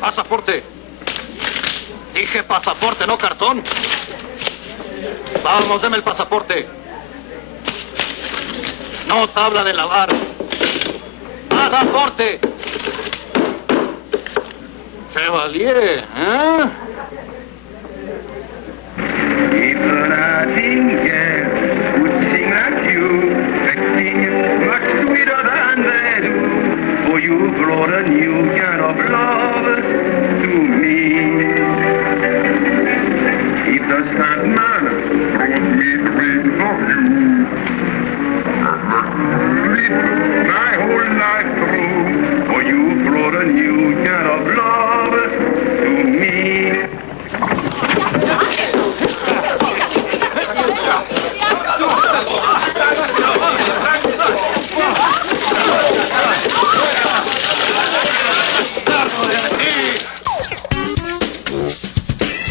Pasaporte. Dije pasaporte, no cartón. Vamos, deme el pasaporte. No tabla de lavar. Pasaporte. Chevalier, ¿eh? You brought a new kind of love to me. If the Sandman brought me the wings of you, I'd live my whole life through, for you brought a new kind of love to me.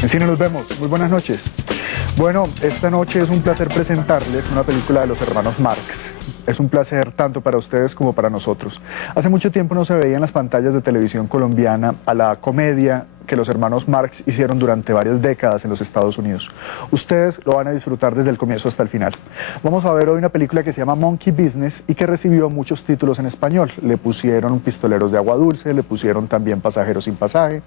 En Cine nos vemos, muy buenas noches. Bueno, esta noche es un placer presentarles una película de los hermanos Marx. Es un placer tanto para ustedes como para nosotros. Hace mucho tiempo no se veía en las pantallas de televisión colombiana a la comedia que los hermanos Marx hicieron durante varias décadas en los Estados Unidos. Ustedes lo van a disfrutar desde el comienzo hasta el final. Vamos a ver hoy una película que se llama Monkey Business y que recibió muchos títulos en español. Le pusieron Pistoleros de Agua Dulce, le pusieron también Pasajeros sin Pasaje.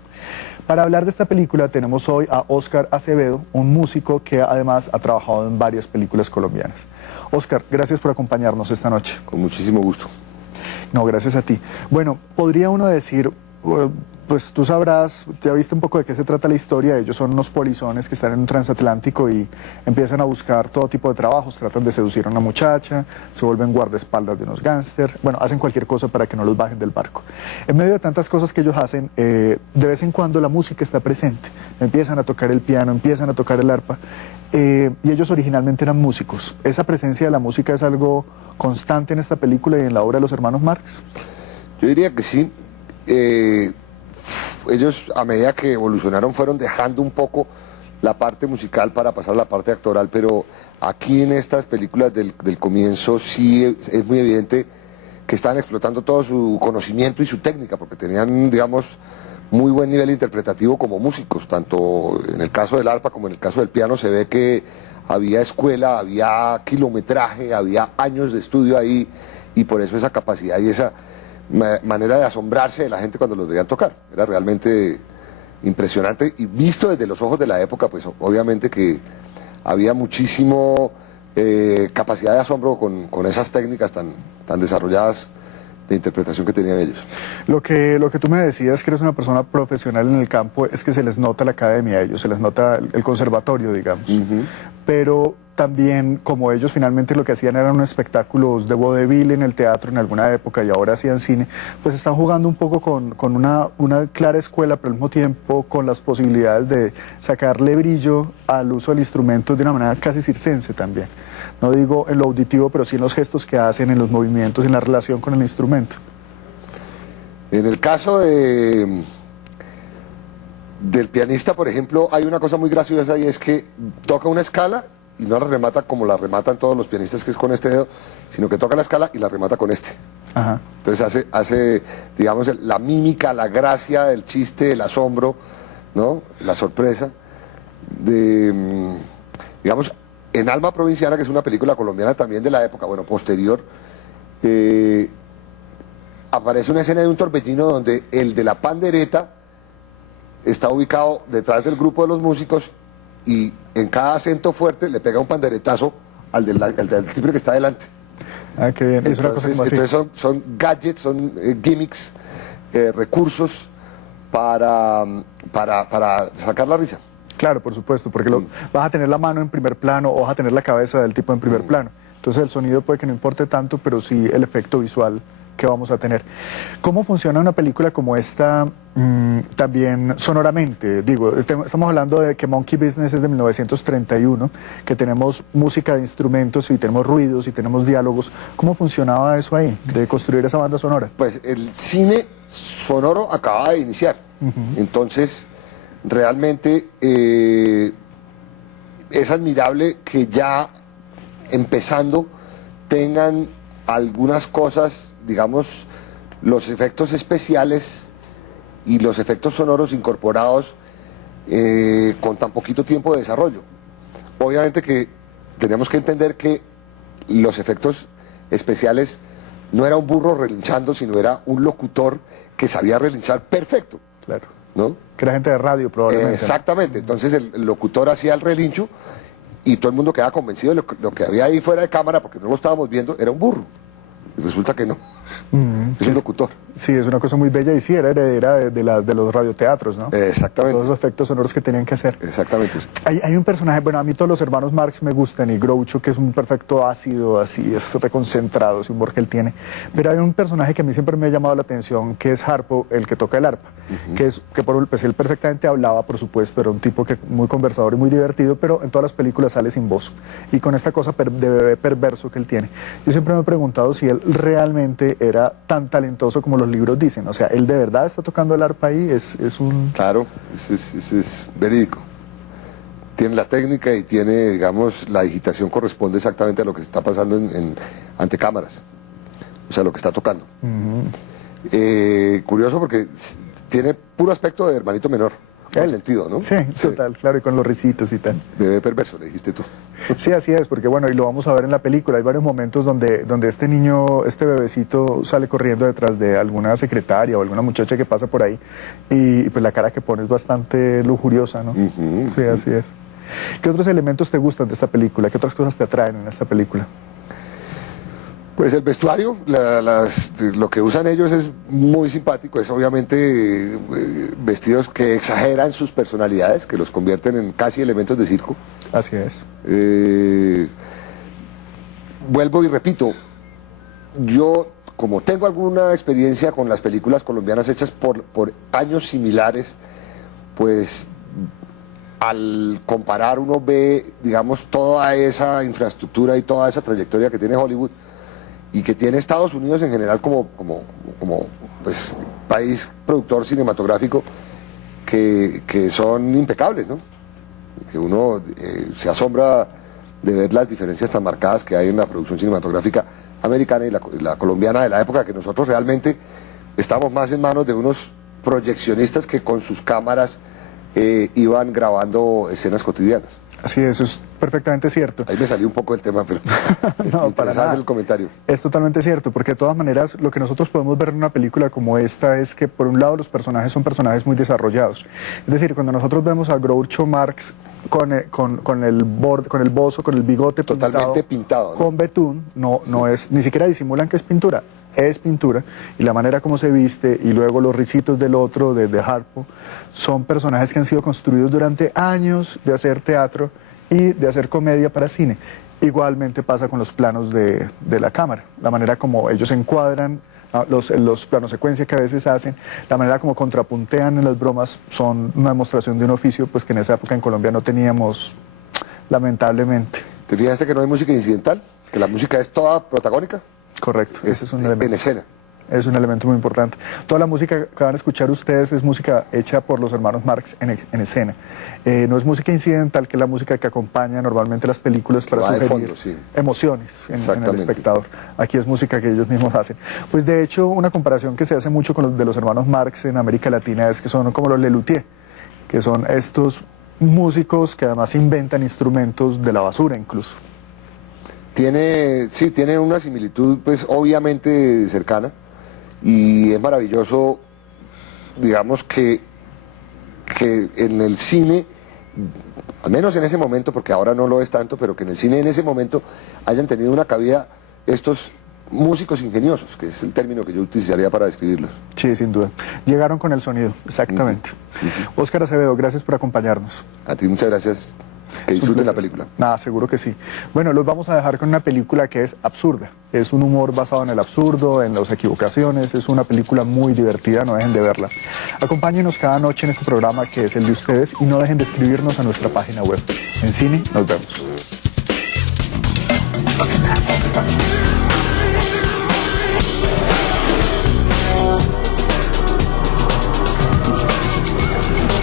Para hablar de esta película tenemos hoy a Óscar Acevedo, un músico que además ha trabajado en varias películas colombianas. Óscar, gracias por acompañarnos esta noche. Con muchísimo gusto. No, gracias a ti. Bueno, podría uno decir, pues tú sabrás, ya viste un poco de qué se trata la historia. Ellos son unos polizones que están en un transatlántico y empiezan a buscar todo tipo de trabajos, tratan de seducir a una muchacha, se vuelven guardaespaldas de unos gángster, bueno, hacen cualquier cosa para que no los bajen del barco. En medio de tantas cosas que ellos hacen, de vez en cuando la música está presente, empiezan a tocar el piano, empiezan a tocar el arpa, y ellos originalmente eran músicos. ¿Esa presencia de la música es algo constante en esta película y en la obra de los hermanos Marx? Yo diría que sí. Ellos, a medida que evolucionaron, fueron dejando un poco la parte musical para pasar a la parte actoral, pero aquí en estas películas del comienzo sí es muy evidente que estaban explotando todo su conocimiento y su técnica, porque tenían, digamos, muy buen nivel interpretativo como músicos, tanto en el caso del arpa como en el caso del piano. Se ve que había escuela, había kilometraje, había años de estudio ahí, y por eso esa capacidad y esa manera de asombrarse de la gente cuando los veían tocar. Era realmente impresionante, y visto desde los ojos de la época, pues obviamente que había muchísimo capacidad de asombro con esas técnicas tan desarrolladas de interpretación que tenían ellos. Lo que tú me decías, que eres una persona profesional en el campo, es que se les nota la academia a ellos, se les nota el conservatorio, digamos. Pero también, como ellos finalmente lo que hacían eran unos espectáculos de vodevil en el teatro en alguna época y ahora hacían cine, pues están jugando un poco con una clara escuela, pero al mismo tiempo con las posibilidades de sacarle brillo al uso del instrumento de una manera casi circense también. No digo en lo auditivo, pero sí en los gestos que hacen, en los movimientos, en la relación con el instrumento. En el caso del pianista, por ejemplo, hay una cosa muy graciosa, y es que toca una escala y no la remata como la rematan todos los pianistas, que es con este dedo, sino que toca la escala y la remata con este. Ajá. Entonces hace, digamos, la mímica, la gracia, el chiste, el asombro, ¿no? La sorpresa digamos, en Alma Provinciana, que es una película colombiana también de la época, bueno, posterior, aparece una escena de un torbellino donde el de la pandereta está ubicado detrás del grupo de los músicos, y en cada acento fuerte le pega un panderetazo al del tipo que está delante. Ah, qué bien. Entonces son gadgets, son gimmicks, recursos para sacar la risa. Claro, por supuesto, porque vas a tener la mano en primer plano o vas a tener la cabeza del tipo en primer plano. Entonces el sonido puede que no importe tanto, pero sí el efecto visual que vamos a tener. ¿Cómo funciona una película como esta también sonoramente? Digo, estamos hablando de que Monkey Business es de 1931, que tenemos música de instrumentos y tenemos ruidos y tenemos diálogos. ¿Cómo funcionaba eso ahí, de construir esa banda sonora? Pues el cine sonoro acaba de iniciar, entonces realmente es admirable que ya empezando tengan algunas cosas, digamos, los efectos especiales y los efectos sonoros incorporados con tan poquito tiempo de desarrollo. Obviamente que tenemos que entender que los efectos especiales no era un burro relinchando, sino era un locutor que sabía relinchar perfecto. Claro. ¿No? Que era gente de radio, probablemente. Exactamente. Entonces el locutor hacía el relincho y todo el mundo quedaba convencido de lo que había ahí fuera de cámara, porque no lo estábamos viendo, era un burro. Y resulta que no. Es un locutor. Sí, es una cosa muy bella y sí, era heredera de los radioteatros, ¿no? Exactamente. Todos los efectos sonoros que tenían que hacer. Exactamente. Hay un personaje, bueno, a mí todos los hermanos Marx me gustan, y Groucho, que es un perfecto ácido, así, es reconcentrado, ese humor que él tiene. Pero hay un personaje que a mí siempre me ha llamado la atención, que es Harpo, el que toca el arpa. Pues él perfectamente hablaba, por supuesto, era un tipo muy conversador y muy divertido, pero en todas las películas sale sin voz. Y con esta cosa de bebé perverso que él tiene. Yo siempre me he preguntado si él realmente era tan talentoso como los libros dicen. O sea, él de verdad está tocando el arpa ahí, es un... Claro, eso es verídico. Tiene la técnica y tiene, digamos, la digitación corresponde exactamente a lo que está pasando ante cámaras. O sea, lo que está tocando. Curioso porque tiene puro aspecto de hermanito menor. En el sentido, ¿no? Sí, total, claro, y con los risitos y tal. Bebé perverso, le dijiste tú. Sí, así es, porque bueno, y lo vamos a ver en la película, hay varios momentos donde este niño, este bebecito sale corriendo detrás de alguna secretaria o alguna muchacha que pasa por ahí, y pues la cara que pone es bastante lujuriosa, ¿no? Sí, así es. ¿Qué otros elementos te gustan de esta película? ¿Qué otras cosas te atraen en esta película? Pues el vestuario, lo que usan ellos es muy simpático, es obviamente vestidos que exageran sus personalidades, que los convierten en casi elementos de circo. Así es. Vuelvo y repito, yo como tengo alguna experiencia con las películas colombianas hechas por años similares, pues al comparar uno ve, digamos, toda esa infraestructura y toda esa trayectoria que tiene Hollywood, y que tiene Estados Unidos en general como pues, país productor cinematográfico, que son impecables, ¿no? Que uno se asombra de ver las diferencias tan marcadas que hay en la producción cinematográfica americana y la colombiana de la época, que nosotros realmente estamos más en manos de unos proyeccionistas que con sus cámaras iban grabando escenas cotidianas. Así es, eso es perfectamente cierto. Ahí me salió un poco el tema, pero no, para nada. el comentario. Es totalmente cierto, porque de todas maneras lo que nosotros podemos ver en una película como esta es que por un lado los personajes son personajes muy desarrollados. Es decir, cuando nosotros vemos a Groucho Marx con el bozo, con el bigote totalmente pintado, ¿no? Con betún, no es, ni siquiera disimulan que es pintura. Es pintura, y la manera como se viste, y luego los risitos del otro, de Harpo, son personajes que han sido construidos durante años de hacer teatro y de hacer comedia para cine. Igualmente pasa con los planos de la cámara, la manera como ellos encuadran, los planos secuencia que a veces hacen, la manera como contrapuntean en las bromas, son una demostración de un oficio pues que en esa época en Colombia no teníamos, lamentablemente. ¿Te fijaste que no hay música incidental? ¿Que la música es toda protagónica? Correcto, ese es un elemento. En escena. Es un elemento muy importante. Toda la música que van a escuchar ustedes es música hecha por los hermanos Marx en escena. No es música incidental, que es la música que acompaña normalmente las películas para sugerir fondo, sí. emociones en el espectador. Aquí es música que ellos mismos hacen. Pues de hecho, una comparación que se hace mucho con los de los hermanos Marx en América Latina es que son como los Lelutier, que son estos músicos que además inventan instrumentos de la basura incluso. Tiene una similitud pues obviamente cercana, y es maravilloso, digamos, que en el cine, al menos en ese momento, porque ahora no lo es tanto, pero que en el cine en ese momento hayan tenido una cabida estos músicos ingeniosos, que es el término que yo utilizaría para describirlos. Sí, sin duda. Llegaron con el sonido, exactamente. Óscar Acevedo, gracias por acompañarnos. A ti muchas gracias. Que disfruten la película. Nada, seguro que sí. Bueno, los vamos a dejar con una película que es absurda. Es un humor basado en el absurdo, en las equivocaciones. Es una película muy divertida, no dejen de verla. Acompáñenos cada noche en este programa que es el de ustedes y no dejen de escribirnos a nuestra página web. En Cine, nos vemos.